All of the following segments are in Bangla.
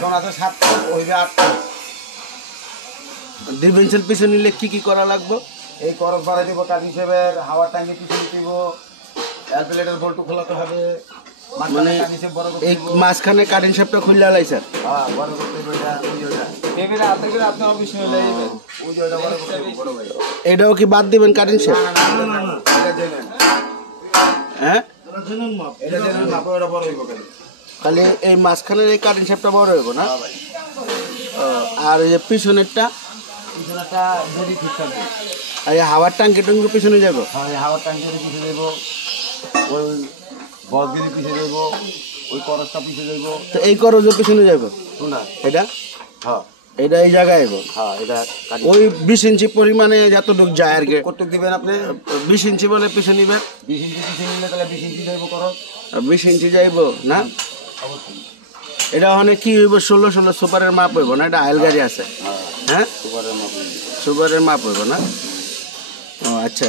এখন আছে 7 ফুট, ওইবে 8 ফুট। ডিফেন্সের পিছনে নিলে কি করা লাগবে? এই করস বাড়াই দিব, কাজ হিসেবের হাওয়ার ট্যাঙ্কি পিছনে দিব, এয়ারপ্লেটের বল্টু খোলাতে হবে, মানে এই মাঝখানে কারেন্ট শ্যাফটটা খুললে লাইছে। হ্যাঁ, বড় করতে হবে এটা, ওই ওটা টেবিলে হাতে করে আপনি অফিস নিয়ে যাবেন, ওই ওটা বড় করতে হবে বড় ভাই। এটাও কি বাদ দিবেন কারেন্ট শ্যাফট? না, এটা জেনেন। হ্যাঁ, এটা জেনেন মাপ, এটা জেনেন মাপ, ওটা বড় হইব কেন? খালি এই মাঝখানের এই কারেন্ট শ্যাফটটা বড় হইব না? হ্যাঁ ভাই। আর এই যে পিছনেরটা, পিছনেরটা যদি ঠিক থাকবে। আর এই হাওয়ার ট্যাঙ্কি টুঙ্কি পিছনে যাবো। হ্যাঁ, এই হাওয়ার ট্যাঙ্কের পিছিয়ে দেবো, ওই বসগিরি পিছিয়ে দেবো, ওই করসটা পিছিয়ে দেবো। তো এই করজও পিছনে যাবো না, এটা? হ্যাঁ এটা এই জায়গায় আইব। হ্যাঁ, এটা ওই 20 ইঞ্চি পরিমাণে যতটুকু যায় আর কি। কত দিবেন আপনি? 20 ইঞ্চি বলে পিছনে নিবেন। 20 ইঞ্চি পিছিয়ে নিলে তাহলে 20 ইঞ্চি দেবো করস। 20 ইঞ্চি যাইব না? অবশ্যই। এটা অনেক কি হইব, 16 সুপারের মাপ হইব না? এটা আইল গাড়ি আছে। হ্যাঁ, সুপারের মাপ। সুপারের মাপ হইব না? ও আচ্ছা।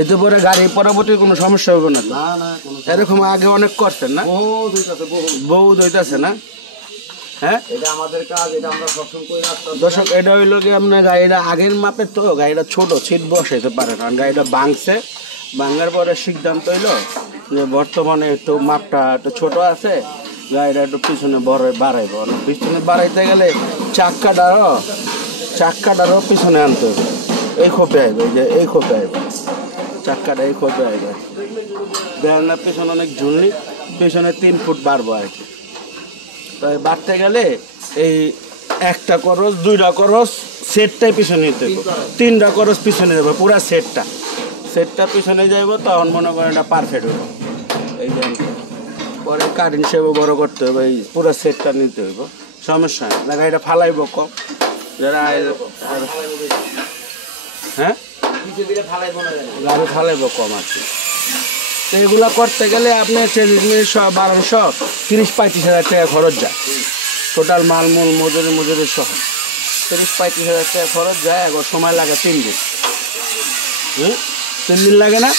এতে পরে গাড়ি পরবর্তী কোনো সমস্যা হবে না তো? না না, কোনো এরকম আগে অনেক করতেন না? বহুত হইতাছে, বহুত হইতাছে না? হ্যাঁ, এটা আমাদের কাজ, এটা আমরা সবসময় করে রাখতাম। দর্শক, এটা হইলো কি আপনার গাড়িটা আগের মাপে তো গাড়িটা ছোট, সিট বসাইতে পারে না, গাড়িটা ভাঙছে। ভাঙার পরে সিদ্ধান্ত হইলো যে বর্তমানে একটু মাপটা একটু ছোট আছে, গাড়িটা একটু পিছনে বাড়াইব। পিছনে বাড়াইতে গেলে চাক্কাটারও পিছনে আনতে হবে। এই খোপে আইবে, এই যে এই খোপে আইবে চাক্কাটা, এই খোপে আইবে। দেখেন না পিছনে অনেক ঝুলনি, পিছনে 3 ফুট বাড়বো আর কি। তাই বাড়তে গেলে এই একটা করস, 2টা করস, সেটটাই পিছনে নিতে হবে, 3টা করস পিছনে যাবে, পুরা সেটটা পিছনে যাইব, তখন মনে করেন এটা পারফেক্ট হইব। এই যে পরে কারেন্ট সেবও বড় করতে হবে, এই পুরো সেটটা নিতে হইব, সমস্যা নেই। না গাড়িটা ফালাইব কম, যারা হ্যাঁ গাড়ি ফালাইব কম আর কি। তো এগুলো করতে গেলে আপনি 30-35 হাজার টাকা খরচ যায়, টোটাল মালমূল মজুরি সহ 30-35 হাজার টাকা খরচ যায়। এখন সময় লাগে 3 দিন। 3 দিন লাগে না?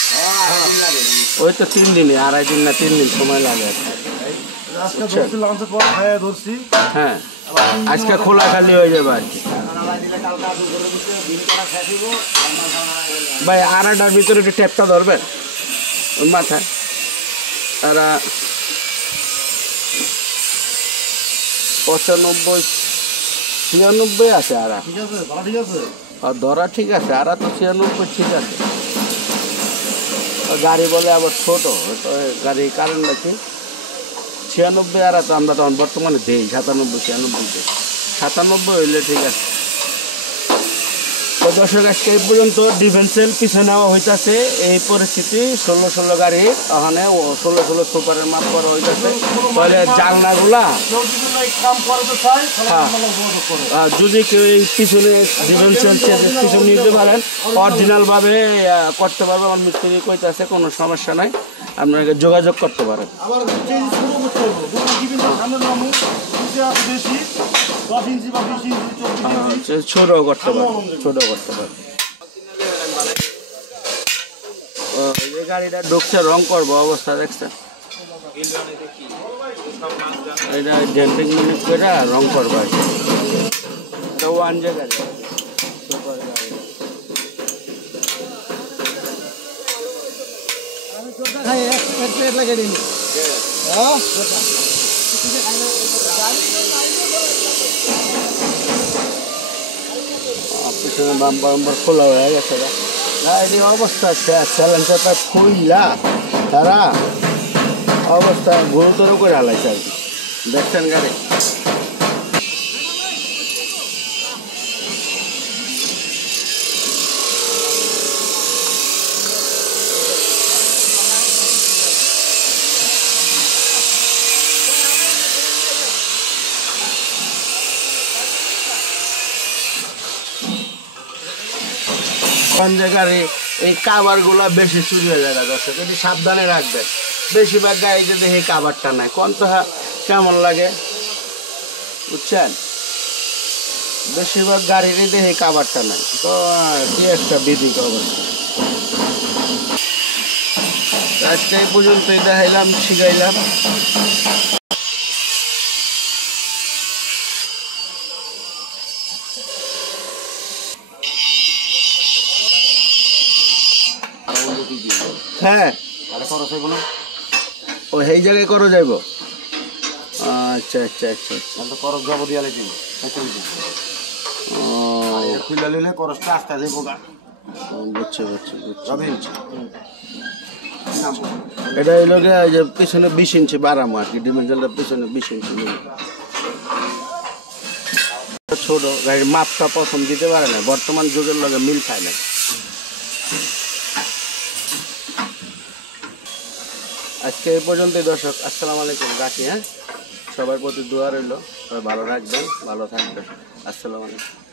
ওই তো 3 দিনই, 2.5 দিন না 3 দিন সময় লাগে আর কি। হ্যাঁ, আজকে খোলা খালি হয়ে যাবে আর কি ভাই। আড়াটার ভিতরে একটু ট্যাপটা ধরবেন ওই মাথায়। তারা 95-96 আছে আড়া, আর ধরা ঠিক আছে, আড়া তো 96 ঠিক আছে। গাড়ি বলে আবার ছোট, গাড়ি কারণ নাকি 96 আড়া তো আমরা তখন বর্তমানে দেই 97-96 দেই, 97 হইলে ঠিক আছে। তো দর্শক, আজকে এই পর্যন্ত ডিফেন্সের পিছনে নেওয়া হইতেছে এই পরিস্থিতি। 16 গাড়ি ওখানে 16 সুপারের মাপ করা হইতেছে। তাহলে জানলাগুলা যদি কেউ এই পিছনে ডিফেন্সের পিছনে নিতে পারেন, অরিজিনাল ভাবে করতে পারবে, আমার মিস্ত্রি কইতেছে, কোনো সমস্যা নাই, আপনাকে যোগাযোগ করতে পারেন। ছোট করতে পারবে। এই গাড়িটা ঢুকছে, রং করবো, অবস্থা দেখছেন, এটা ডেন্টিং মিনিট করে রং করবো আর কি। এটা 1 জায়গায় সুপার গাড়ি। পিছনে বাম্পার খোলা হয়ে গেছে, গাড়ির অবস্থা চ্যালেঞ্জটা খুইলা তারা অবস্থা গুরুতর করে হালাইছে আর কি। দেখছেন গাড়ি গাড়ি, এই কাভারগুলা বেশি চুরি হয়ে যায় দর্শক, যদি সাবধানে রাখবেন। বেশিরভাগ গাড়ি যদি এই কাভারটা নাই, কোন তো কেমন লাগে বুঝছেন, বেশিরভাগ গাড়িরই দেখে কাভারটা নাই, তো কি একটা বিধিক অবস্থা। আজকে এই পর্যন্তই দেখাইলাম, শিখাইলাম। হ্যাঁ আরে খরচ হইব না ও সেই জায়গায় করো যাইব আচ্ছা আচ্ছা আচ্ছা আচ্ছা তাহলে তো খরচ যাব দিয়া লাগবে ও এটা খুলে নিলে খরচটা আস্তে যাইব গা বুঝছি বুঝছি বুঝছি রবিন এটা এই লোকে যে পিছনে 20 ইঞ্চি বাড়ামো আর কি ডিমেঞ্জনটা পিছনে 20 ইঞ্চি নিবো। ছোট গাড়ির মাপটা প্রথম দিতে পারে না, বর্তমান যুগের লগে মিল খায় না। আজকে এই পর্যন্তই দর্শক, আসসালামু আলাইকুম, রাখি। হ্যাঁ, সবার প্রতি দোয়া রইল, সবাই ভালো রাখবেন, ভালো থাকবেন। আসসালামু আলাইকুম।